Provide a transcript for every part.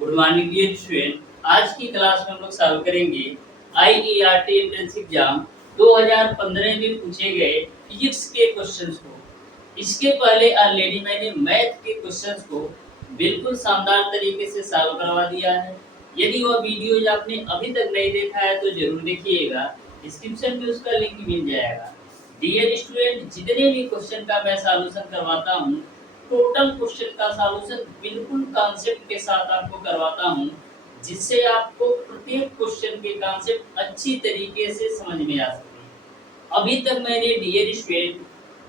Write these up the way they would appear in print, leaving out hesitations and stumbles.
Good morning dear student. आज की class में हम लोग सॉल्व करेंगे आईईआरटी एंट्रेंस एग्जाम 2015 में पूछे गए फिजिक्स के क्वेश्चंस को। इसके पहले ऑलरेडी मैंने मैथ के क्वेश्चंस को बिल्कुल शानदार तरीके से सॉल्व करवा दिया है। यदि वह वीडियोज आपने अभी तक नहीं देखा है तो जरूर देखिएगा, डिस्क्रिप्शन में उसका लिंक मिल जाएगा। डियर स्टूडेंट, जितने भी क्वेश्चन का मैं सॉल्यूशन करवाता हूँ, टोटल क्वेश्चन का सॉल्यूशन बिल्कुल कॉन्सेप्ट के साथ आपको करवाता हूँ, जिससे आपको प्रत्येक क्वेश्चन के कॉन्सेप्ट अच्छी तरीके से समझ में आ सके। अभी तक मैंने dear student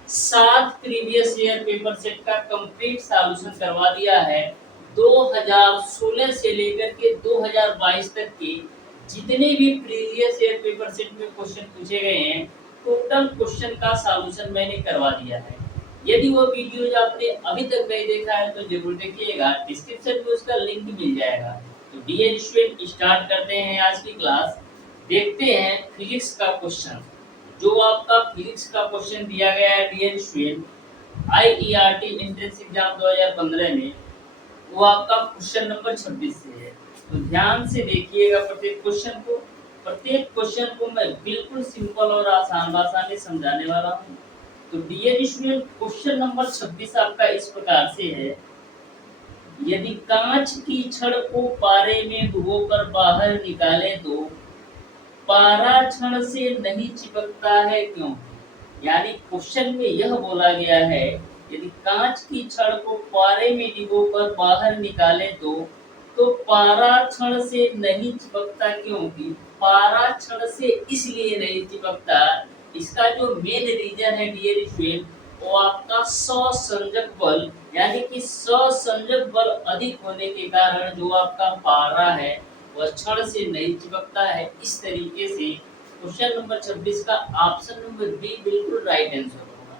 7 previous year paper set का कंप्लीट सॉल्यूशन करवा दिया है। 2016 से लेकर के 2022 तक के जितने भी प्रीवियस ईयर पेपर सेट में क्वेश्चन पूछे गए हैं, टोटल क्वेश्चन का सॉल्यूशन मैंने करवा दिया है। यदि वो वीडियो आपने अभी तक नहीं देखा है तो जरूर देखिएगा, डिस्क्रिप्शन में उसका लिंक मिल जाएगा। तो डियर स्टूडेंट, स्टार्ट करते हैं आज की क्लास। देखते हैं फिजिक्स का क्वेश्चन। जो आपका फिजिक्स का क्वेश्चन दिया गया है dear student IERT entrance exam 2015 में, वो आपका क्वेश्चन नंबर 26 से है। तो ध्यान से देखिएगा प्रत्येक क्वेश्चन को। प्रत्येक क्वेश्चन को मैं बिल्कुल सिंपल और आसान भाषा में समझाने वाला हूँ। तो डियर स्टूडेंट, क्वेश्चन नंबर 26 आपका इस प्रकार से है। यदि कांच की छड़ को पारे में डुबोकर बाहर निकाले तो पारा छड़ से नहीं चिपकता है क्यों? यानी क्वेश्चन में यह बोला गया है, यदि कांच की छड़ को पारे में डुबोकर बाहर निकाले तो पारा छड़ से नहीं चिपकता क्योंकि पारा छड़ से इसलिए नहीं चिपकता, इसका जो मेन रीजन है डियर स्टूडेंट, वो आपका सहसंजक बल, यानी कि सहसंजक बल अधिक होने के कारण जो आपका पारा है वह छड़ से नहीं चिपकता है। इस तरीके से क्वेश्चन नंबर 26 का ऑप्शन नंबर बी बिल्कुल राइट आंसर होगा।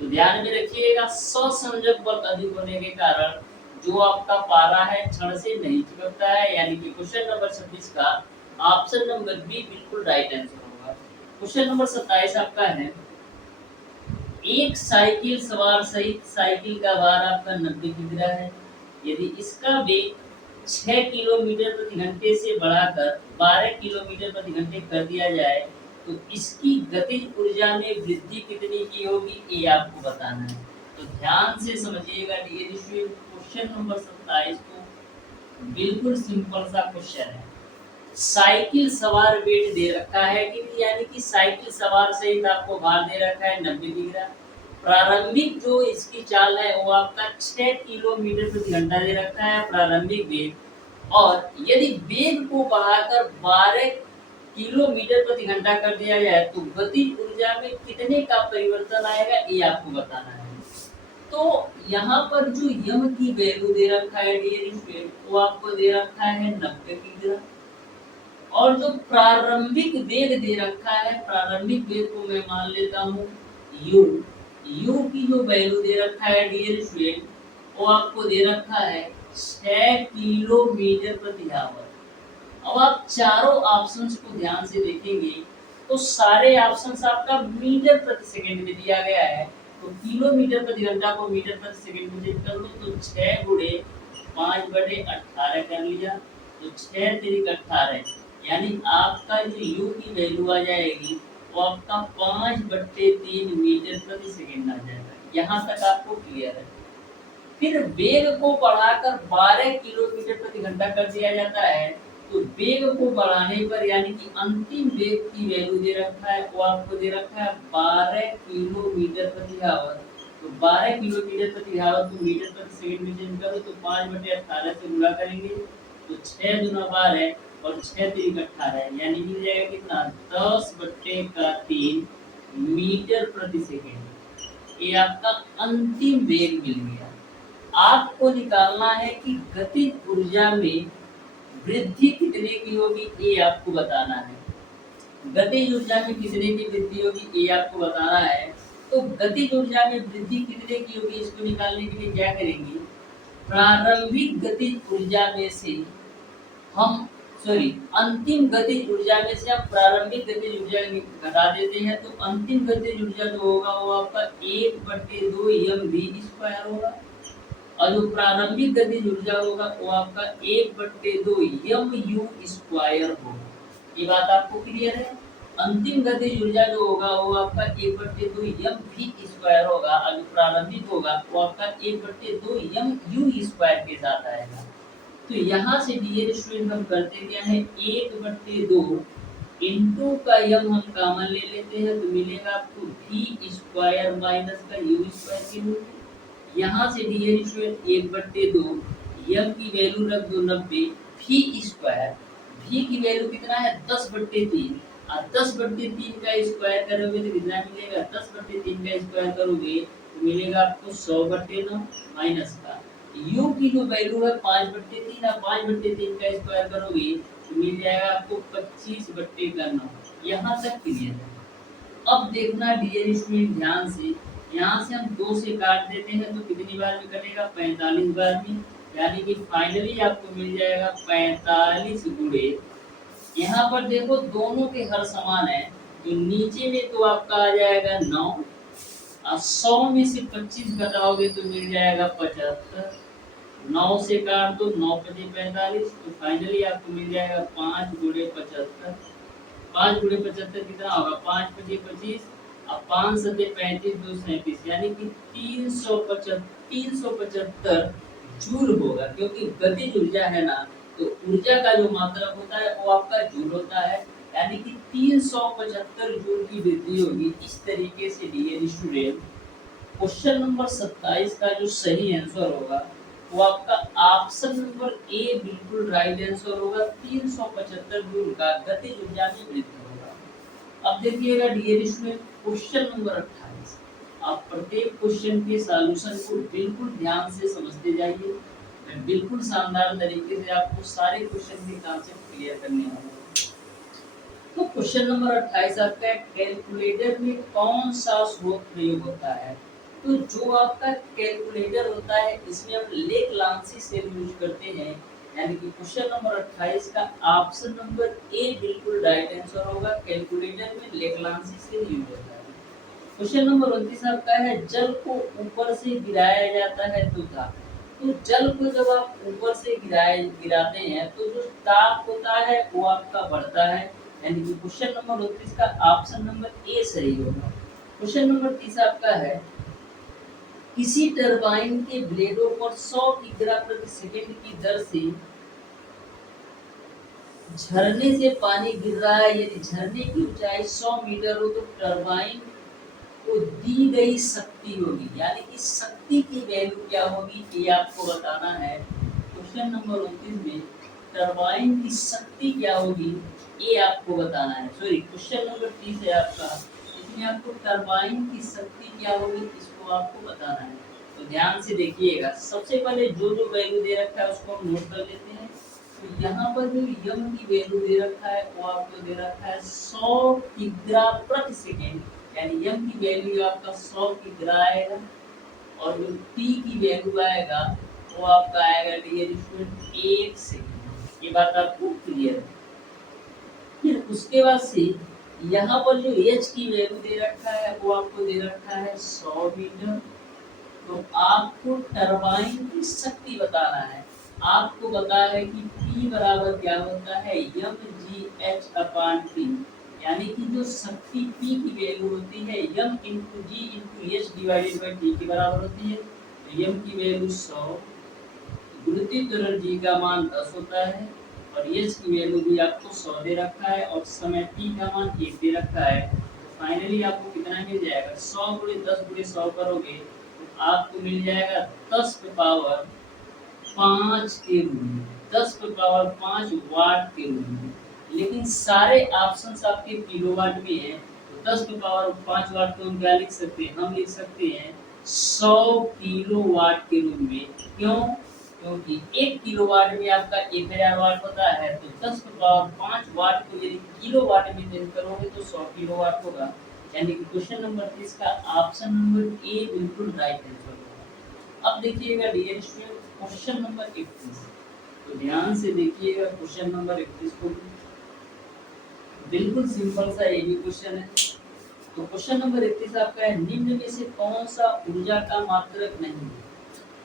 तो ध्यान में रखिएगा, सहसंजक बल अधिक होने के कारण जो आपका पारा है छड़ से नहीं चिपकता है, यानी कि क्वेश्चन नंबर 26 का ऑप्शन नंबर बी बिल्कुल राइट आंसर होगा। क्वेश्चन नंबर 27 आपका है, एक साइकिल सवार सहित साइकिल का भार आपका 90 किग्रा है। यदि इसका वेग 6 किलोमीटर प्रति घंटे से बढ़ाकर 12 किलोमीटर प्रति घंटे कर दिया जाए तो इसकी गतिज ऊर्जा में वृद्धि कितनी की होगी, ये आपको बताना है। तो ध्यान से समझिएगा डियर स्टूडेंट, क्वेश्चन नंबर 27 को बिल्कुल सिंपल सा क्वेश्चन है। साइकिल सवार वेट दे रखा है कि, यानी कि साइकिल सवार सहित आपको भार दे रखा है 90 किग्रा। प्रारंभिक जो इसकी चाल है वो आपका 6 किलोमीटर प्रति घंटा दे रखा है प्रारंभिक वेग, और यदि वेग को बढ़ाकर 12 किलोमीटर प्रति घंटा कर दिया जाए तो गतिज ऊर्जा में कितने का परिवर्तन आएगा, ये आपको बताना है। तो यहाँ पर जो यम की वैल्यू दे रखा है डियर स्टूडेंट, वो आपको दे रखा है 90 किग्रा, और जो प्रारंभिक वेग दे रखा है, प्रारंभिक वेग को मैं मान लेता हूँ यू की जो वैल्यू दे रखा है डियर स्टूडेंट, वो आपको दे रखा है 6 किलोमीटर प्रति आवर। अब आप चारों ऑप्शंस को ध्यान से देखेंगे तो सारे ऑप्शंस आपका मीटर प्रति सेकंड में दिया गया है। तो किलोमीटर प्रति घंटा को मीटर प्रति सेकंड में चेंज कर लो तो 6 गुणे 5/18 कर लिया, तो 6 तिरिक 18, यानी आपका जो यू की वैल्यू आ जाएगी वो आपका 5/3 मीटर प्रति सेकंड आ जाएगा। यहाँ तक आपको क्लियर है। फिर वेग को बढ़ाकर 12 किलोमीटर प्रति घंटा कर दिया जाता है, तो वेग को बढ़ाने पर यानी कि अंतिम वेग की वैल्यू दे रखा है, वो आपको दे रखा है 12 किलोमीटर प्रति आवर। तो 12 किलोमीटर प्रति आवर को मीटर प्रति सेकंड में चेंज करो तो 5/18 से गुणा करेंगे तो 6 दूना 12 और 6 तिरिक 18, यानी मिल जाएगा कितना, 10/3 मीटर प्रति सेकंड। ये आपका अंतिम वेग मिल गया। आपको निकालना है कि गतिज ऊर्जा में वृद्धि कितने की होगी, ये आपको बताना है। गतिज ऊर्जा में कितने की वृद्धि होगी, ये आपको बताना है। तो गतिज ऊर्जा में वृद्धि कितने की होगी, इसको निकालने के लिए क्या करेंगे, प्रारंभिक गतिज ऊर्जा में से हम अंतिम गतिज ऊर्जा में से हम प्रारंभिक गतिज ऊर्जा घटा देते हैं, तो अंतिम गतिज ऊर्जा जो होगा वो आपका 1/2 mv² होगा। और जो प्रारंभिक गतिज ऊर्जा होगा वो आपका 1/2 mu² होगा। ये बात आपको क्लियर है। अंतिम गतिज ऊर्जा जो होगा वो आपका 1/2 mv² होगा और जो प्रारंभिक होगा वो आपका 1/2 mu² के साथ आएगा। तो यहाँ से डियर स्टूडेंट हम करते क्या है, 1/2 इंटू का यम हम कॉमन ले लेते हैं तो मिलेगा आपको v² माइनस का u² के रूप में। यहाँ से डियर स्टूडेंट 1/2 यम की वैल्यू रख दो 90, v² की वैल्यू कितना है 10/3 और 10/3 का स्क्वायर करोगे तो कितना मिलेगा, 10/3 का स्क्वायर करोगे तो मिलेगा आपको 100/9 माइनस का u की जो वैल्यू है 5/3 और 5/3 का स्क्वायर करोगे तो मिल जाएगा आपको 25/9। यहाँ तक क्लियर है। अब देखना डियर स्टूडेंट ध्यान से, यहाँ से हम 2 से काट देते हैं तो कितनी बार में कटेगा, 45 बार में, यानी कि फाइनली आपको मिल जाएगा 45 गुणे। यहाँ पर देखो दोनों के हर समान है, तो नीचे में तो आपका आ जाएगा 9 और 100 में से 25 घटाओगे तो मिल जाएगा 75। 9 से काट दो, 9 × 5 = 45, तो फाइनली आपको मिल जाएगा 5 × 75। 5 × 75 कितना होगा, 5 × 5 = 25 और 5 × 7 = 35, 2 × 37 यानी कि 375 जूल होगा। क्योंकि गतिज ऊर्जा है ना, तो ऊर्जा का जो मात्रक होता है वो आपका जूल होता है, यानी कि 375 जूल की वृद्धि होगी। इस तरीके से डियर स्टूडेंट क्वेश्चन नंबर 27 का जो सही आंसर होगा वो आपका ऑप्शन नंबर ए बिल्कुल राइट आंसर होगा। 375 जूल का गतिज ऊर्जा में वृद्धि होगा। अब देखिएगा डियर स्टूडेंट क्वेश्चन नंबर 28, आप प्रत्येक क्वेश्चन के सॉल्यूशन को बिल्कुल ध्यान से समझते जाइए। मैं बिल्कुल शानदार तरीके से आपको सारे क्वेश्चन के कॉन्सेप्ट क्लियर करने वाला हूँ। तो क्वेश्चन नंबर 28 आपका कैलकुलेटर में कौन सा स्रोत प्रयोग होता है। तो जो आपका कैलकुलेटर होता है इसमें हम लेग्रांजी सेल यूज करते हैं, यानी कि क्वेश्चन नंबर 28 का ऑप्शन नंबर ए बिल्कुल राइट आंसर होगा। कैलकुलेटर में लेग्रांजी सेल यूज होता है। क्वेश्चन नंबर 29 आपका है जल को ऊपर से गिराया जाता है तो ताप। तो जल को जब आप ऊपर से गिराते हैं तो जो ताप होता है वो आपका बढ़ता है, यानी कि क्वेश्चन नंबर 29 का ऑप्शन नंबर ए सही होगा। क्वेश्चन नंबर 30 आपका है किसी टरबाइन के ब्लेडों पर 100 किग्रा प्रति सेकंड की दर से झरने से पानी गिर रहा है। यदि झरने की ऊंचाई 100 मीटर हो तो टरबाइन को दी गई शक्ति होगी, यानी कि शक्ति की वैल्यू क्या होगी ये आपको बताना है। क्वेश्चन नंबर 29 में टरबाइन की शक्ति क्या होगी ये आपको बताना है। सॉरी क्वेश्चन नंबर 30 है आपका, इसमें आपको टरबाइन की शक्ति क्या होगी इसको आपको बताना है। तो ध्यान से देखिएगा। सबसे पहले जो वैल्यू दे रखा है उसको हम नोट कर लेते हैं। तो यहाँ पर जो यम की वैल्यू दे रखा है वो आपको दे रखा है 100 किग्रा प्रति सेकेंड, यानी यम की वैल्यू आपका 100 किग्रा आएगा और जो टी की वैल्यू आएगा वो आपका आएगा डियर स्टूडेंट 1 सेकेंड। ये बात आपको क्लियर है। फिर उसके बाद से यहाँ पर जो एच की वैल्यू दे रखा है वो आपको दे रखा है 100 मीटर। तो आपको टरबाइन की शक्ति बताना है। आपको पता है कि P बराबर क्या होता है mgh/T, यानी कि जो शक्ति P की वैल्यू होती है m × g × h / T के बराबर होती है। तो m की वैल्यू 100, गुरुत्वीय त्वरण g का मान 10 होता है और h की वैल्यू भी आपको 100 दे रखा है और समय t का मान 1 दे रखा है। तो फाइनली आपको कितना मिल जाएगा, 100 × 10 × 100 करोगे तो आपको मिल जाएगा 10⁵ के रूप में, 10⁵ वाट के रूप में। लेकिन सारे ऑप्शंस आपके किलोवाट में हैं, तो 10⁵ वाट को हम क्या लिख सकते हैं, हम लिख सकते हैं 100 किलोवाट के रूप में। क्यों? क्योंकि 1 किलोवाट में आपका 1000 वाट होता है, तो 10⁵ वाट को यदि किलोवाट में चेंज करोगे तो 100 किलोवाट होगा। यानी कि क्वेश्चन नंबर 30 का ऑप्शन नंबर ए बिल्कुल राइट आंसर होगा। अब देखिएगा डियर स्टूडेंट क्वेश्चन नंबर 31, तो ध्यान से देखिएगा क्वेश्चन नंबर 31 को। बिल्कुल सिंपल सा ये भी क्वेश्चन है। तो क्वेश्चन नंबर 31 आपका है निम्न में से कौन सा ऊर्जा का मात्रक नहीं है।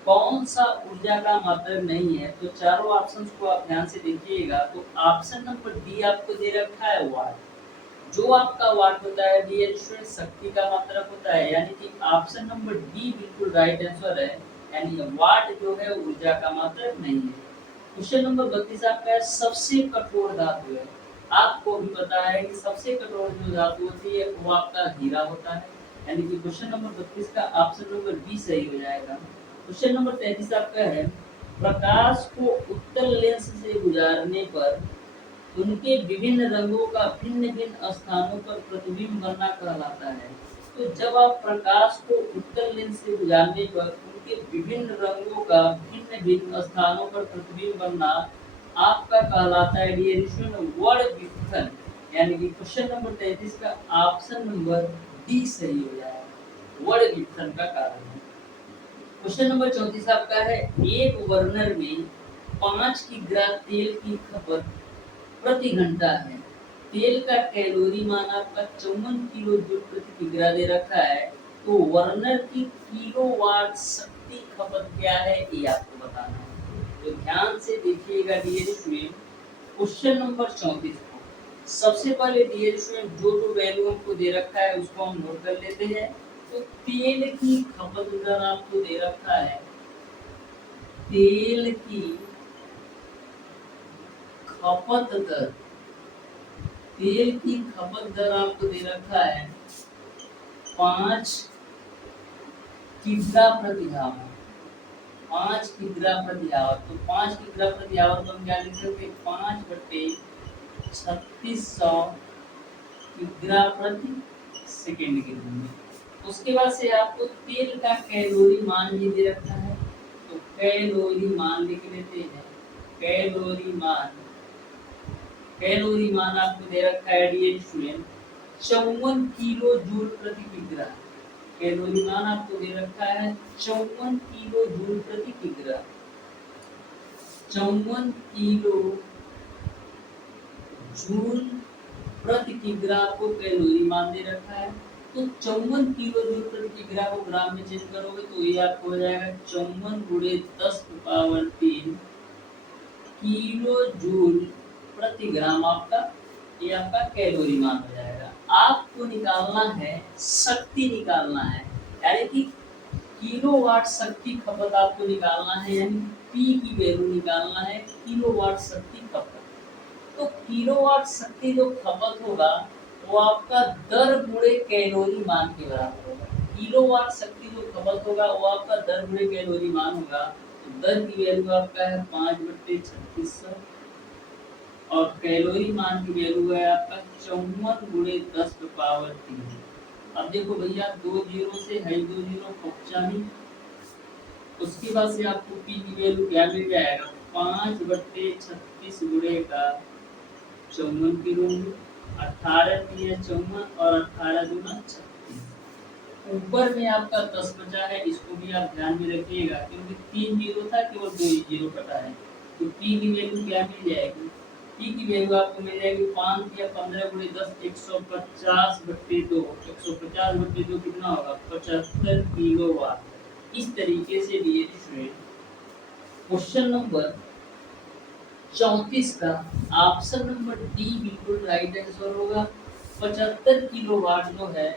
कौन सा ऊर्जा का मात्रक नहीं है? तो चारों ऑप्शंस को आप ध्यान से देखिएगा। तो ऑप्शन नंबर डी आपको दे रखा है वाट। जो आपका वाट होता है डियर स्टूडेंट शक्ति का मात्रक होता है, यानी कि ऑप्शन नंबर डी बिल्कुल राइट आंसर है। यानी वाट जो है ऊर्जा का मात्रक नहीं है। क्वेश्चन नंबर 32 आपका है सबसे कठोर धातु है। आपको भी पता है कि सबसे कठोर जो धातु होती है वो आपका हीरा होता है। यानी कि क्वेश्चन नंबर 32 का ऑप्शन नंबर बी सही हो जाएगा। क्वेश्चन नंबर 33 आपका है प्रकाश को उत्तल लेंस से गुजारने पर उनके विभिन्न रंगों का भिन्न भिन्न स्थानों पर प्रतिबिंब बनना कहलाता है। तो जब आप प्रकाश को उत्तल लेंस से गुजारने पर उनके विभिन्न रंगों का भिन्न भिन्न स्थानों पर प्रतिबिंब बनना आपका कहलाता है डियर स्टूडेंट वर्ड विपथन। यानी कि क्वेश्चन नंबर 33 का ऑप्शन नंबर डी सही हो जाएगा, वर्ड विपथन का कारण है। क्वेश्चन नंबर 34 आपका है एक बर्नर में 5 किग्रा तेल की खपत प्रति घंटा है। तेल का कैलोरी मान आपका 54 किलो जूल प्रति किग्रा दे रखा है। तो बर्नर की किलोवाट शक्ति खपत क्या है ये आपको बताना है। तो ध्यान से देखिएगा डियर स्टूडेंट क्वेश्चन नंबर 34 को। सबसे पहले डियर स्टूडेंट जो जो वैल्यू हमको दे रखा है उसको हम नोट कर लेते हैं। तो तेल की खपत दर आपको दे रखा है, तेल की खपत दर, तेल की खपत दर आपको दे रखा है 5 किग्रा प्रति आवर, 5 किग्रा प्रति आवर। तो 5 किग्रा प्रति आवर को हम क्या लिख सकते हैं 5/3600 किग्रा प्रति सेकेंड के रूप में। उसके बाद से आपको तेल का कैलोरी मान भी दे रखा है। तो कैलोरी मान लिख लेते हैं। कैलोरी मान आपको दे रखा है डियर स्टूडेंट 54 किलो जूल प्रति किग्रा। कैलोरी मान आपको दे रखा है 54 किलो जूल प्रति किग्रा। 54 किलो जूल प्रति किग्रा को कैलोरी मान दे रखा है। तो 54 किलो जूल प्रति किग्रा को ग्राम में चेंज करोगे तो ये आपको हो जाएगा 54 गुणे 10⁻³ किलो जूल प्रति ग्राम आपका, ये आपका कैलोरी मान हो जाएगा। आपको निकालना है शक्ति निकालना है, यानी कि किलोवाट शक्ति खपत आपको निकालना है, यानी पी की वैल्यू निकालना है किलोवाट शक्ति खपत। तो किलोवाट शक्ति जो खपत होगा वो आपका दर गुणे कैलोरी मान के बराबर होगा। किलोवाट शक्ति जो खपत होगा वो आपका दर गुणे कैलोरी मान होगा। तो दर की वैल्यू आपका है 5/3600 और कैलोरी मान की वैल्यू है आपका 54 गुणे 10⁻³। अब देखो भैया 2 जीरो से है 2 जीरो 55। उसके बाद से आपको पी की वैल्यू क्या मिल जाएगा 5/36 गुणे का 54 किलो, 18 की 54 और 18 दूना 36। ऊपर में आपका 10 बचा है, इसको भी आप ध्यान में रखिएगा क्योंकि 3 जीरो था केवल 2 जीरो कटा है। तो पी की वैल्यू क्या मिल जाएगी, पी की वैल्यू आपको मिल जाएगी 5 या 15 गुणे 10 150/2। 150/2 कितना होगा 75 किलोवाट। इस तरीके से डियर स्टूडेंट क्वेश्चन नंबर 34 का ऑप्शन नंबर डी बिल्कुल राइट आंसर होगा। 75 किलोवाट जो है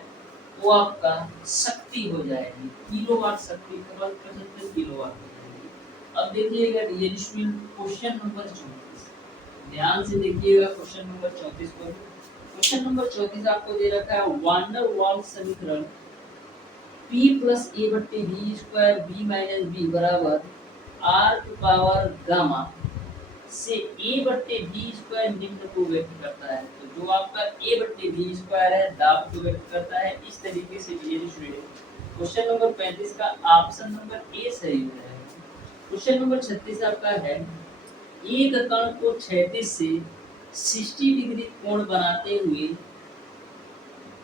वो आपका शक्ति हो जाएगी, किलोवाट शक्ति खपत 75 किलोवाट हो जाएगी। अब देखिएगा डियर स्टूडेंट क्वेश्चन नंबर 34, ध्यान से देखिएगा क्वेश्चन नंबर 34 को। क्वेश्चन नंबर 34 आपको दे रखा है वान डेर वाल्स समीकरण P + A/V² B - B R⁴ से A/V² निम्न को व्यक्त करता है। तो जो आपका A/V² है दाब को व्यक्त करता है। इस तरीके से डियर स्टूडेंट क्वेश्चन नंबर 35 का ऑप्शन नंबर ए सही हो जाएगा। क्वेश्चन नंबर 36 आपका है एक कण को क्षैतिज से 60 डिग्री कोण बनाते हुए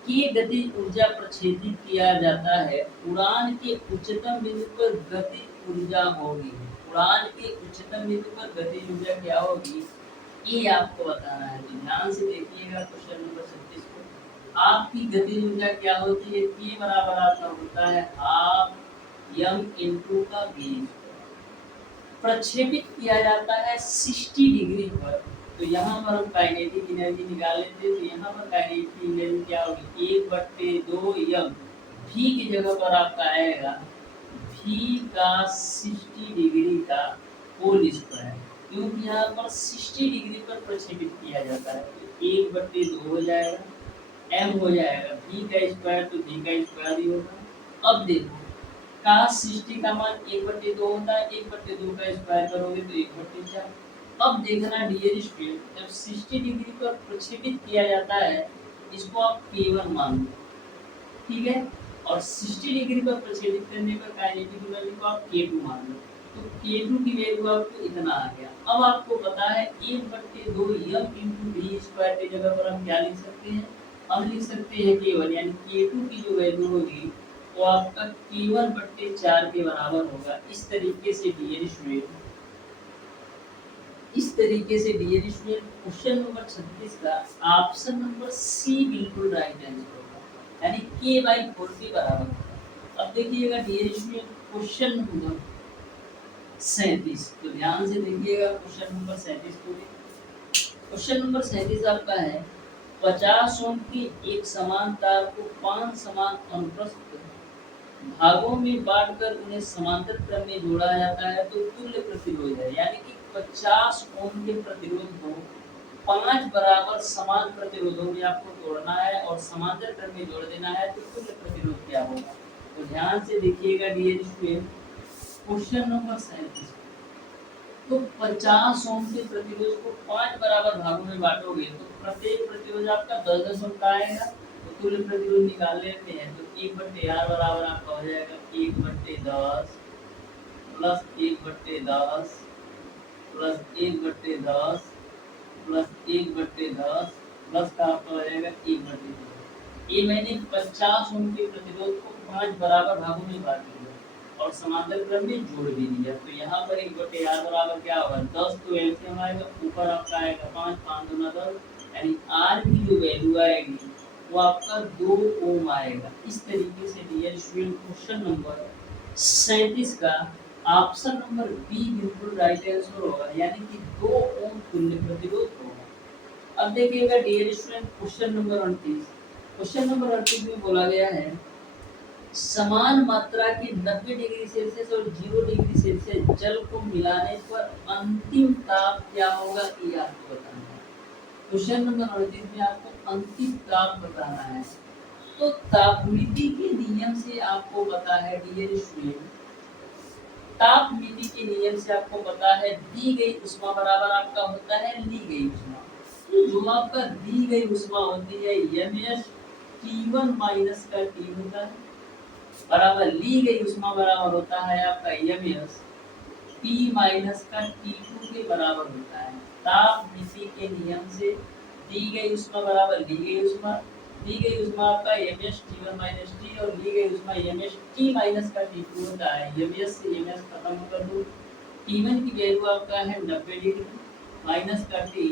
की गति ऊर्जा प्रक्षेपित किया जाता है, उड़ान के उच्चतम बिंदु पर गति ऊर्जा होगी। उड़ान के उच्चतम बिंदु पर गति ऊर्जा क्या होगी ये आपको बताना है। तो ध्यान से देखिएगा क्वेश्चन नंबर 36 को। आपकी गति ऊर्जा क्या होती है, के बराबर आपका होता है हाफ m इंटू का v प्रक्षेपित किया जाता है 60 डिग्री पर। तो यहाँ पर हम काइनेटिक एनर्जी निकाल लेते हैं। तो यहाँ पर काइनेटिक एनर्जी क्या होगी 1/2 m v की जगह पर आपका आएगा v का 60 डिग्री का होल स्क्वायर, क्योंकि यहाँ पर 60 डिग्री पर प्रक्षेपित किया जाता है। तो 1/2 हो जाएगा, m हो जाएगा v का स्क्वायर, तो v का स्क्वायर ही होगा। अब देखो cos 60 का मान 1/2 होता है, 1/2 का स्क्वायर करोगे तो 1/4। अब देखना डियर स्टूडेंट, जब 60 डिग्री पर प्रक्षेपित किया जाता है इसको आप k1 मान लो, ठीक है, और 60 डिग्री पर प्रक्षेपित करने पर काइनेटिक एनर्जी को आप k2 मान लो। तो k2 की वैल्यू आपको इतना आ गया। अब आपको पता है 1/2 m इंटू v स्क्वायर की जगह पर हम क्या लिख सकते हैं, हम लिख सकते हैं k1, यानी k2 की जो वैल्यू होगी वो आपका k1/4 के बराबर होगा। इस तरीके से डियर स्टूडेंट, क्वेश्चन नंबर 36 का ऑप्शन नंबर सी बिल्कुल राइट आंसर होगा, यानी k/4 के बराबर होगा। अब देखिएगा डियर स्टूडेंट क्वेश्चन नंबर 37, तो ध्यान से देखिएगा क्वेश्चन नंबर 37 को। क्वेश्चन नंबर 37 आपका है 50 ओम की एक समान तार को 5 समान अनुप्रस्थ भागों में बांटकर उन्हें समांतर क्रम में जोड़ा जाता है तो तुल्य प्रतिरोध है, यानी कि 50 ओम के प्रतिरोध को 5 बराबर समान प्रतिरोधों में आपको तोड़ना है और समांतर क्रम में जोड़ देना है, तो तुल्य प्रतिरोध क्या होगा। तो ध्यान से देखिएगा डियर स्टूडेंट क्वेश्चन नंबर 37, तो 50 ओम के प्रतिरोध को 5 बराबर भागों में बांटोगे तो प्रत्येक प्रतिरोध आपका 10-10 ओम का आएगा। तो तुल्य प्रतिरोध निकाल लेते हैं, तो 1/r बराबर आपका हो जाएगा 1/10 प्लस 1/10 प्लस 1/10 प्लस 1/10 प्लस का आपका हो जाएगा 1/10। ये मैंने 50 ओम के प्रतिरोध को 5 बराबर भागों में बांट दिया और समांतर क्रम में जोड़ भी दिया। तो यहाँ पर 1/r बराबर क्या होगा 10, तो एलसीएम आएगा, ऊपर आपका आएगा 5, 5 दूना 10, यानी r की जो वैल्यू आएगी वो आपका 2 ओम आएगा। इस तरीके से डियर स्टूडेंट क्वेश्चन नंबर 37 का ऑप्शन नंबर बी बिल्कुल राइट आंसर होगा, यानी कि 2 ओम तुल्य प्रतिरोध होगा। अब देखिएगा dear student question number 38, question number 38 में बोला गया है समान मात्रा की 90 डिग्री सेल्सियस और 0 डिग्री सेल्सियस जल को मिलाने पर अंतिम ताप क्या होगा, ये आपको बताना है। क्वेश्चन नंबर 38 में आपको अंतिम ताप बताना है। तो तापनीति के नियम से आपको पता है डियर स्टूडेंट, तापनीति के नियम से आपको पता है दी गई ऊष्मा बराबर आपका होता है ली गई ऊष्मा। तो जो आपका दी गई ऊष्मा होती है ms T1 माइनस का T होता है, बराबर ली गई ऊष्मा बराबर होता है आपका ms T माइनस का T2 के बराबर होता है। तापनीति के नियम से दी गई ऊष्मा बराबर ली गई ऊष्मा, दी गई ऊष्मा आपका ms T1 माइनस T और ली गई ऊष्मा ms T माइनस का T2 होता है। ms से ms खत्म कर दो, T1 की वैल्यू आपका है 90 डिग्री माइनस का T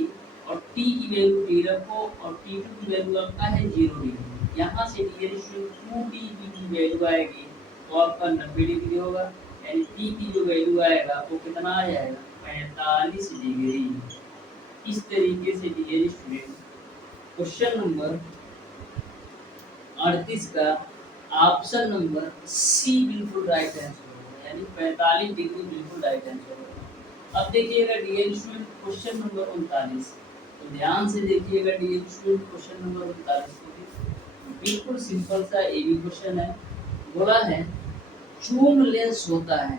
और T की वैल्यू T रखो और T2 की वैल्यू आपका है 0 डिग्री। यहाँ से डियर स्टूडेंट 2T की वैल्यू आएगी तो आपका 90 डिग्री होगा, यानी T की जो वैल्यू आएगा वो कितना आ जाएगा 45 डिग्री। इस तरीके से डियर स्टूडेंट क्वेश्चन नंबर 38 का ऑप्शन नंबर सी बिल्कुल राइट आंसर होगा, यानी 45 डिग्री बिल्कुल राइट आंसर होगा। अब देखिएगा डियर स्टूडेंट क्वेश्चन नंबर 39, तो ध्यान से देखिएगा डियर स्टूडेंट क्वेश्चन नंबर 39 को भी बिल्कुल सिंपल सा ए बी क्वेश्चन है। बोला है जूम लेंस होता है,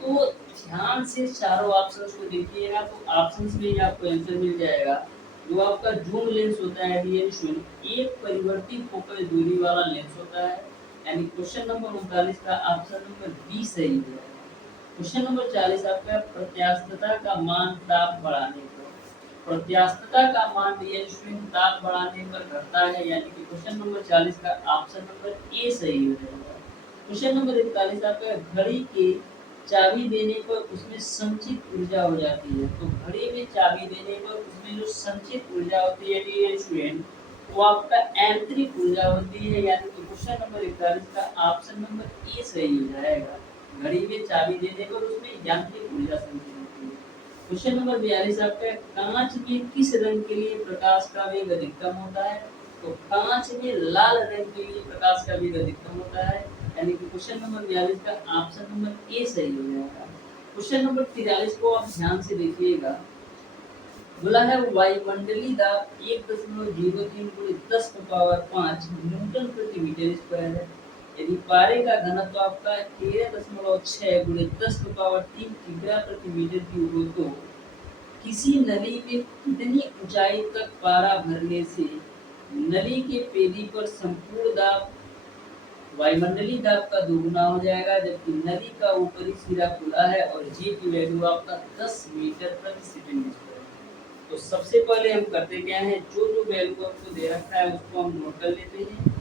तो ध्यान से चारों ऑप्शंस को देखिएगा तो ऑप्शंस में ही आपको आंसर मिल जाएगा। जो आपका जूम लेंस होता है डियर स्टूडेंट एक परिवर्तित फोकल दूरी वाला लेंस होता है, यानी क्वेश्चन नंबर 39 का ऑप्शन नंबर बी सही हो जाएगा। क्वेश्चन नंबर 40 आपका प्रत्यास्थता का मान ताप बढ़ाने पर, प्रत्यास्थता का मान डियर स्टूडेंट ताप बढ़ाने पर घटता है, यानी कि क्वेश्चन नंबर 40 का ऑप्शन नंबर ए सही हो जाएगा। क्वेश्चन नंबर 41 आपका घड़ी के चाबी देने पर उसमें संचित ऊर्जा हो जाती है, तो घड़ी में चाबी देने पर उसमें जो संचित ऊर्जा होती है डियर स्टूडेंट वो आपका आंतरिक ऊर्जा होती है, यानी कि क्वेश्चन नंबर 41 का ऑप्शन नंबर ए सही हो जाएगा। घड़ी में चाबी देने पर उसमें यांत्रिक ऊर्जा संचय होती है। क्वेश्चन नंबर 42 आपका कांच में किस रंग के लिए प्रकाश का वेग अधिकतम होता है? तो कांच में लाल रंग के लिए प्रकाश का वेग अधिकतम होता है, यानी कि क्वेश्चन नंबर 42 का ऑप्शन नंबर ए सही हो जाएगा। क्वेश्चन नंबर 43 को आप ध्यान से देखिएगा। बोला है वायुमंडलीय दाब 1.03 × 10⁵ न्यूटन प्रति मीटर स्क्वायर है। यदि पारे का घनत्व आपका 13.6 × 10⁻³ किग्रा प्रति मीटर क्यूब हो तो किसी नली में कितनी ऊंचाई तक पारा भरने से नली के पेदी पर संपूर्ण दाब वायुमंडलीय दाब का दोगुना हो जाएगा, जबकि नली का ऊपरी सिरा खुला है और जी की वैल्यू आपका 10 मीटर प्रति सेकंड है। तो सबसे पहले हम करते क्या है, जो वैल्यू आपको दे रखा है उसको हम नोट कर लेते हैं।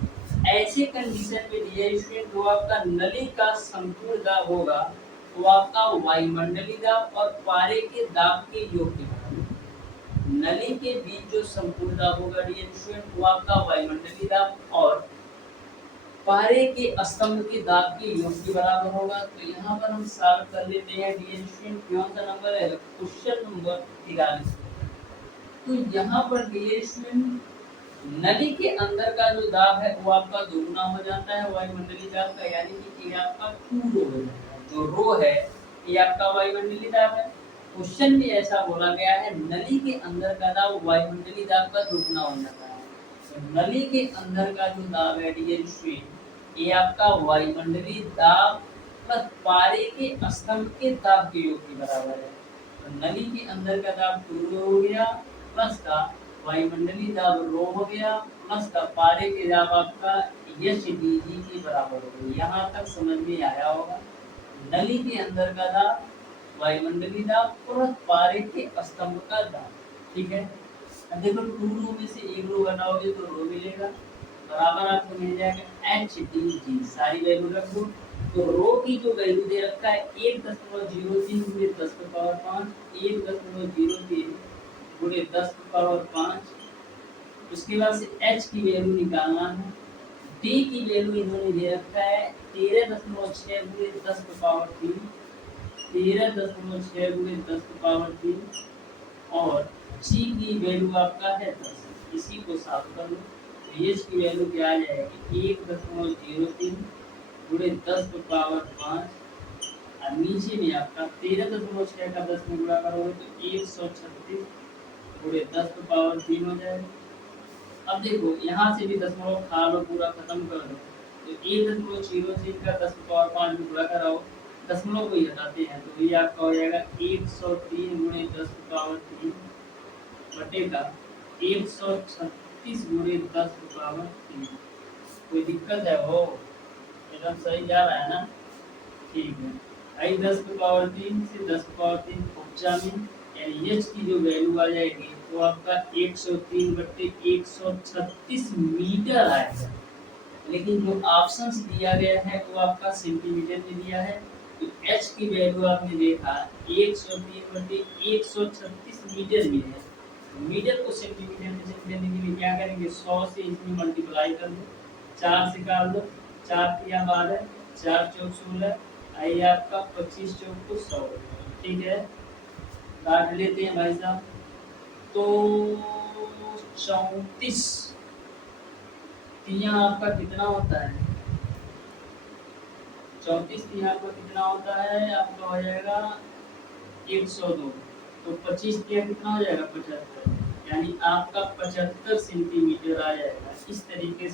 ऐसे कंडीशन में डियर स्टूडेंट जो आपका नली का संपूर्ण दाब होगा वो आपका वायुमंडलीय दाब और पारे के दाब के योग के बराबर। नली के बीच जो संपूर्ण दाब होगा डियर स्टूडेंट वो आपका वायुमंडलीय दाब और पारे के स्तंभ के दाब के योग के बराबर होगा। तो यहाँ पर हम सॉल्व कर लेते हैं डियर स्टूडेंट। कौन सा नंबर है? Question number 43। तो यहाँ पर डियर स्टूडेंट नली के अंदर का जो दाब है वो आपका दोगुना हो जाता है वायुमंडलीय दाब का, यानी कि ये आपका 2 रो हो जाता है। जो रो है ये आपका वायुमंडलीय दाब है। क्वेश्चन में ऐसा बोला गया है नली के अंदर का दाब वायुमंडलीय दाब का दोगुना हो जाता है। तो नली के अंदर का जो दाब है डियर स्टूडेंट ये आपका वायुमंडलीय दाब प्लस पारे के स्तंभ के दाब के योग के बराबर है। तो नली के अंदर का दाब 2 रो हो गया प्लस का वायुमंडलीय दाब रो हो गया प्लस का पारे के दाब आपका एच डी जी के बराबर हो गया। यहाँ तक समझ में आया होगा। नली के अंदर का दाब वायुमंडलीय दाब प्लस पारे के स्तंभ का दाब, ठीक है। अब देखो 2 रो में से 1 रो घटाओगे तो रो मिलेगा, बराबर आपको मिल जाएगा एच डी जी। सारी वैल्यू रख दो। तो रो की जो वैल्यू दे रखा है 1.03 × 10⁵ 1.03 × 10⁵ उसके बाद से h की वैल्यू निकालना है। d की वैल्यू इन्होंने दे रखा है 13.6 × 10⁵3 13.6 × 10⁵3 और g की वैल्यू आपका है 10। इसी को साफ कर लो तो h की वैल्यू क्या आ जाएगी 1.03 × 10⁵ और नीचे में आपका 13.6 का 10 में गुणा करोगे तो 136 × 10⁻³ हो जाएगा। अब देखो यहाँ से भी दशमलव खा लो, पूरा खत्म कर दो। तो 1.03 का 10⁵ में गुणा कराओ, दशमलव को ही हटाते हैं तो ये आपका हो जाएगा 103 × 10⁵3 बटे का 136 × 10⁵3। कोई दिक्कत है? वो एकदम सही जा रहा है ना? ठीक है। आई 10⁵3 से 10⁵3 उपचा में यानी एच की जो वैल्यू आ जाएगी वो आपका 103/136 मीटर आएगा। लेकिन जो ऑप्शंस दिया गया है वो आपका सेंटीमीटर में दिया है। तो एच की वैल्यू आपने देखा 103/136 मीटर में है। मीटर को सेंटीमीटर में चेंज करने के लिए क्या करेंगे 100 से इसमें मल्टीप्लाई कर दो, 4 से काट दो, 4 3 12 4 4 16 आई आपका 25 4 100, ठीक है। काट लेते हैं भाई साहब। तो 34 तिया आपका कितना होता है? 34 तिया आपका कितना होता है? आपका हो जाएगा 102। तो 25 तिया कितना हो जाएगा 75, यानी आपका 75 सेंटीमीटर आ जाएगा। इस तरीके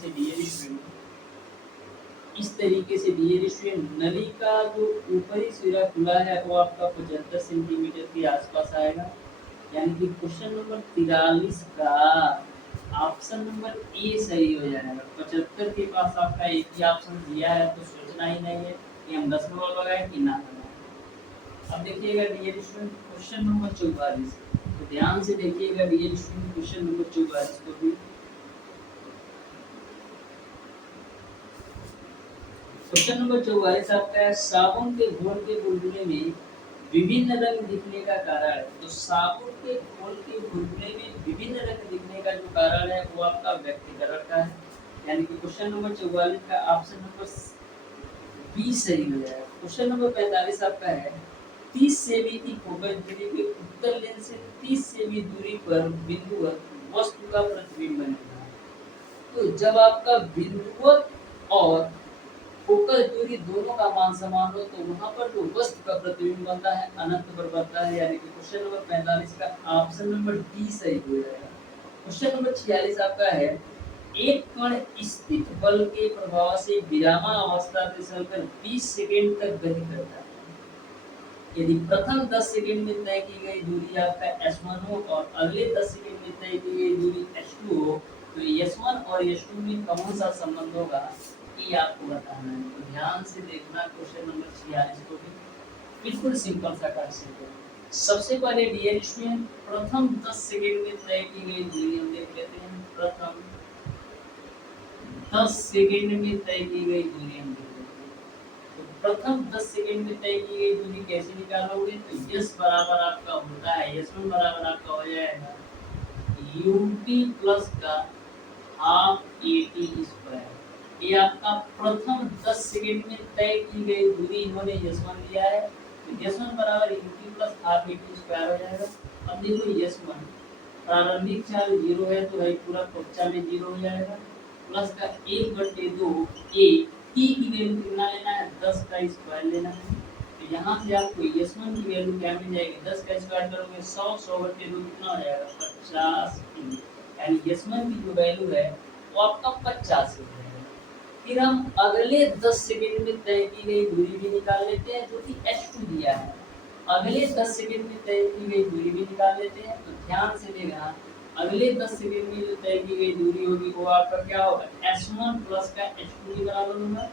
से डियर स्टूडेंट नली का जो ऊपरी सिरा खुला है वो आपका 75 सेंटीमीटर के आसपास आएगा। यानी कि क्वेश्चन नंबर 43 का ऑप्शन नंबर ए सही हो जाएगा। 75 के पास आपका एक ही ऑप्शन दिया है तो सोचना ही नहीं है कि हम दशमलव लगाए कि ना लगाए। अब देखिएगा डियर स्टूडेंट क्वेश्चन नंबर 44, तो ध्यान से देखिएगा डियर स्टूडेंट क्वेश्चन नंबर 44 को भी। क्वेश्चन नंबर 44 आपका है साबुन के घोल के बुलबुले में विभिन्न रंग दिखने का कारण है। तो साबुन के घोल के बुलबुले में विभिन्न रंग दिखने का जो कारण है वो आपका व्यक्तिकरण का है। यानी कि क्वेश्चन नंबर 44 का ऑप्शन नंबर बी सही हो जाएगा। क्वेश्चन नंबर 45 आपका है 30 सेमी की फोकस दूरी के उत्तर लेंस से 30 सेमी दूरी पर बिंदुवत वस्तु का प्रतिबिंब बनेगा। तो जब आपका बिंदुवत और फोकस दूरी दोनों का मान समान हो तो वहां पर जो वस्तु का प्रतिबिंब बनता है अनंत पर बनता है, यानी कि क्वेश्चन नंबर 45 का ऑप्शन नंबर डी सही हो जाएगा। क्वेश्चन नंबर 46 आपका है एक कण स्थित बल के प्रभाव से विरामा अवस्था से चलकर 20 सेकंड तक गति करता है। यदि प्रथम 10 सेकंड में तय की गई दूरी आपका s1 हो और अगले 10 सेकंड में तय की गई दूरी s2 हो तो s1 और s2 में कौन सा संबंध होगा, ये आपको बताना है। तो ध्यान से देखना क्वेश्चन नंबर 46 को भी बिल्कुल सिंपल सा कांसेप्ट है। सबसे पहले डियर स्टूडेंट प्रथम 10 सेकंड में तय की गई दूरी हम देख लेते हैं। प्रथम 10 सेकंड में तय की गई दूरी हम देख लेते हैं। तो प्रथम 10 सेकंड में तय की गई दूरी कैसे निकालोगे, तो s बराबर आपका होता है s1 बराबर आपका हो जाएगा ut प्लस का हाफ at स्क्वायर। ये आपका प्रथम 10 सेकंड में तय की गई दूरी इन्होंने s1 लिया है, तो s1 बराबर ut plus half at square हो जाएगा। अब देखो s1 प्रारंभिक चार्ज 0 है तो भाई पूरा कक्षा में 0 हो जाएगा, प्लस का 1/2 a t की वैल्यू कितना लेना है 10 का स्क्वायर लेना है। तो यहाँ से आपको s1 की वैल्यू क्या मिल जाएगी, 10 का स्क्वायर करोगे 100/2 कितना हो जाएगा 50 t, यानी s1 की जो वैल्यू है वो आपका 50 है। फिर हम अगले 10 सेकंड में तय की गई दूरी भी निकाल लेते हैं जो कि s2 दिया है। अगले 10 सेकंड में तय की गई दूरी भी निकाल लेते हैं। तो ध्यान से देखना अगले 10 सेकंड में जो तय की गई दूरी होगी वो आपका क्या होगा s1 प्लस का s2 के बराबर होगा,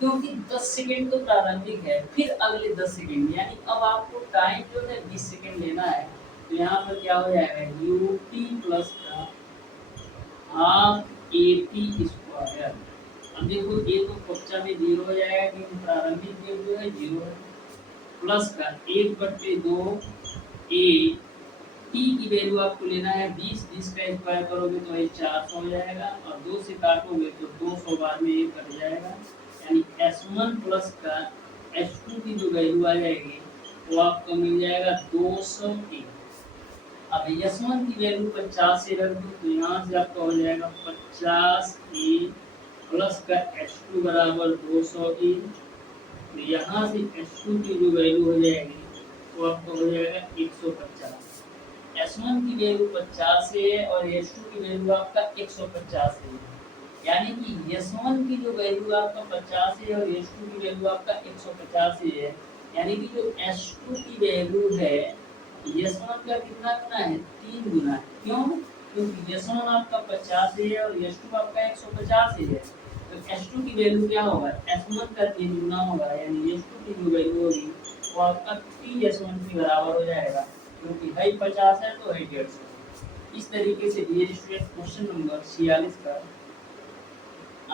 क्योंकि 10 सेकंड तो प्रारंभिक है। फिर अगले 10 सेकंड यानी अब आपको टाइम जो है 20 सेकंड लेना है, तो यहाँ पर क्या हो जाएगा ut प्लस का हाफ at स्क्वायर। अब देखो ये तो कक्षा में 0 हो जाएगा क्योंकि प्रारंभिक वेग जो है 0 है, प्लस का 1/2 a t की वैल्यू आपको लेना है 20 का स्क्वायर करोगे तो ये 400 हो जाएगा और 2 से काटोगे तो 200 बाद में ये कट जाएगा, यानी s1 प्लस का s2 की जो वैल्यू आ जाएगी वो आपको मिल जाएगा 200 t। अब s1 की वैल्यू 50 से रख दो तो यहाँ से आपका हो जाएगा 50 e प्लस का s2 बराबर 200 e। तो यहाँ से s2 की जो वैल्यू हो जाएगी वो आपको हो जाएगा 150। s1 की वैल्यू 50 से है और s2 की वैल्यू आपका 150 है, यानी कि s1 की जो वैल्यू आपका 50 है और s2 की वैल्यू आपका 150 है, यानी कि जो s2 की वैल्यू है s1 का कितना गुना है 3 गुना। क्यों, क्योंकि s1 आपका 50 है और s2 आपका 150 है, तो s2 की वैल्यू क्या होगा s1 का 3 गुना होगा, यानी s2 की जो वैल्यू होगी वो आपका 3s1 के बराबर हो जाएगा, क्योंकि है 50 है तो है 150। इस तरीके से डियर स्टूडेंट क्वेश्चन नंबर 46 का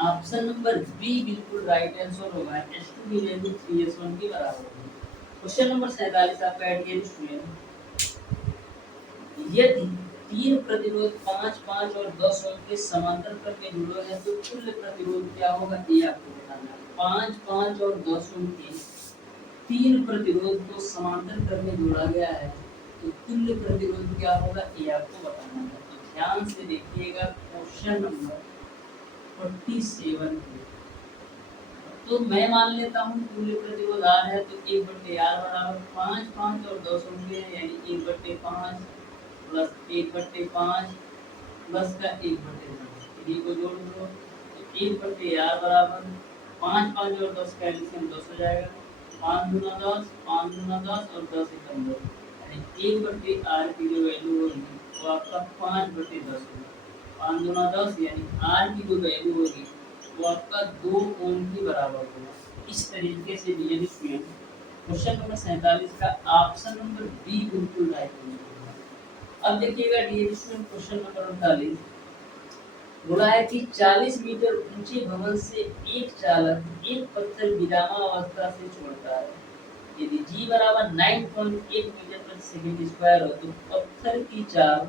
ऑप्शन नंबर बी बिल्कुल राइट आंसर होगा, s2 की वैल्यू 3s1 के बराबर होगी। क्वेश्चन नंबर 47 आपका है डियर स्टूडेंट यदि तीन प्रतिरोध 5, 5 और 10 ओम के समांतर क्रम में जुड़े हैं तो कुल प्रतिरोध क्या होगा ये आपको बताना है। 5, 5 और 10 ओम के तीन प्रतिरोध को समांतर क्रम में जोड़ा गया है तो तुल्य प्रतिरोध क्या होगा ये आपको बताना है। तो ध्यान से देखिएगा क्वेश्चन नंबर 47 तो मैं मान लेता हूँ तुल्य प्रतिरोध R है तो 1/R बराबर 5, 5 और 10 ओम के यानी 1/5 प्लस 1/5 प्लस का 1/10 को जोड़ दो तो 1/R बराबर 5, 5 और 10 का एलसीएम 10 हो जाएगा, 5 दूना 10, 5 दूना 10 और 10 एकम 2, यानी 1/R की जो वैल्यू होगी वो आपका 5/10 होगी। 5 दूना 10 यानी R की जो वैल्यू होगी वो आपका 2 ओम के बराबर होगा। इस तरीके से डियर स्टूडेंट क्वेश्चन नंबर 47 का ऑप्शन नंबर बी बिल्कुल राइट होगा। अब देखिएगा डियर स्टूडेंट क्वेश्चन नंबर 39 बोला है कि 40 मीटर ऊंचे भवन से एक चालक एक पत्थर विरामा अवस्था से छोड़ता है। यदि g बराबर 9.8 मीटर प्रति सेकंड स्क्वायर हो तो पत्थर की चाल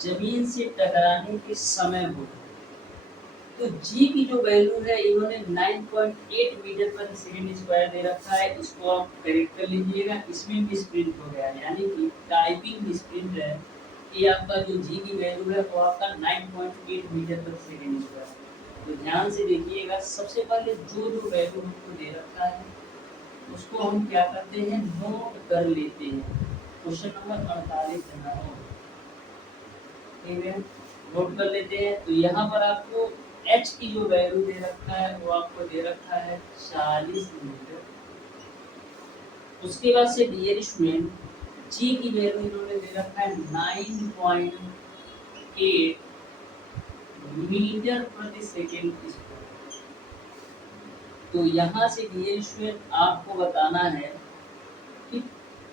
जमीन से टकराने के समय हो तो जी की जो वैल्यू है इन्होंने 9.8 मीटर पर सेकंड स्क्वायर दे रखा है, इसको आप करेक्ट कर लीजिएगा। इसमें भी स्प्रिंट हो गया, यानी कि टाइपिंग स्प्रिंट है कि आपका जो जी की वैल्यू है वो आपका 9.8 मीटर पर सेकंड स्क्वायर। तो ध्यान से देखिएगा, सबसे पहले जो जो वैल्यू हमको दे रखा है उसको हम क्या करते हैं, नोट कर लेते हैं। क्वेश्चन नंबर 48 है ना, ठीक है, नोट कर लेते हैं। तो यहाँ पर आपको h की जो वैल्यू दे रखा है वो आपको दे रखा है 40 मीटर। उसके बाद से डियर स्टूडेंट, g की वैल्यू इन्होंने दे रखा है 9.8 मीटर प्रति सेकेंड स्क्वायर। तो यहाँ से डियर स्टूडेंट आपको बताना है कि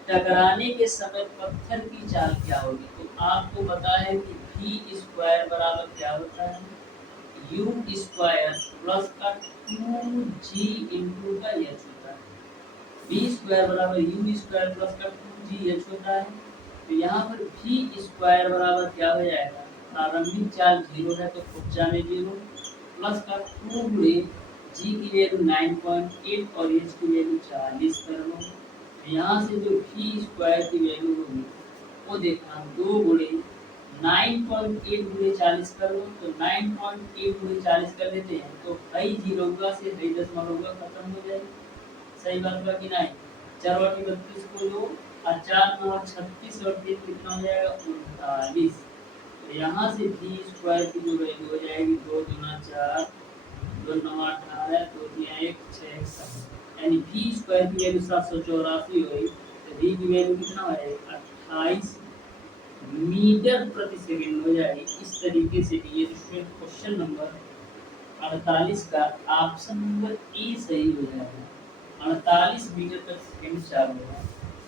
टकराने के समय पत्थर की चाल क्या होगी। तो आपको पता है कि v स्क्वायर बराबर क्या होता है, u स्क्वायर प्लस का 2g इंटू का h होता है। v स्क्वायर बराबर u स्क्वायर प्लस का 2gh होता है। तो यहाँ पर v स्क्वायर बराबर क्या हो जाएगा, प्रारंभिक चाल 0 है तो ऊर्जा में 0 प्लस का 2 गुणे g की वैल्यू 9.8 और h की वैल्यू 40 कर लो। यहाँ से जो v स्क्वायर की वैल्यू होगी वो देखना 2 गुणे 9.8 गुणे 40 कर लो। तो 9.8 गुणे 40 कर लेते हैं तो हई जीरो का से हई दशमलव का खत्म हो जाएगा। सही बात बा कि नहीं, 4 और 32 को लो और 4 9 36 और 3 कितना हो जाएगा 39। तो यहाँ से v स्क्वायर की जो वैल्यू हो जाएगी 2 गुना 4 2 9 18 2 3 1 6 7, यानी v स्क्वायर की वैल्यू 784 हुई। तो v की वैल्यू कितना हो जाएगी 28 मीटर प्रति सेकंड हो जाएगी। इस तरीके से ये क्वेश्चन नंबर 48 का ऑप्शन नंबर ए सही हो जाएगा। 48 मीटर प्रति सेकंड चालू होगा।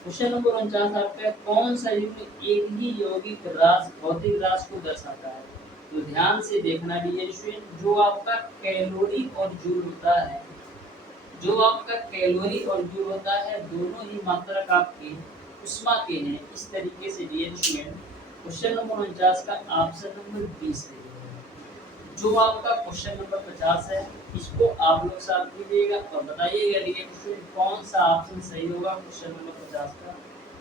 क्वेश्चन नंबर 49 आपका कौन सा युग्म एक ही यौगिक राशि भौतिक राशि को दर्शाता है। तो ध्यान से देखना डियर स्टूडेंट, जो आपका कैलोरी और जूल होता है, जो आपका कैलोरी और जूल होता है दोनों ही मात्रक आपके उष्मा के हैं। इस तरीके से डियर स्टूडेंट क्वेश्चन नंबर 49 का ऑप्शन नंबर 20 है। जो आपका क्वेश्चन नंबर 50 है इसको आप लोग सॉल्व कीजिएगा और बताइएगा डियर स्टूडेंट कौन सा ऑप्शन सही होगा क्वेश्चन नंबर 50 का।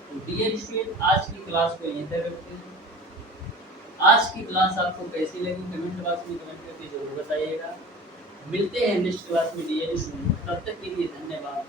तो डियर स्टूडेंट आज की क्लास को यहीं तक रखते हैं। आज की क्लास आपको कैसी लगी कमेंट बॉक्स में कमेंट करके जरूर बताइएगा। मिलते हैं नेक्स्ट क्लास में डियर स्टूडेंट, तब तक के लिए धन्यवाद।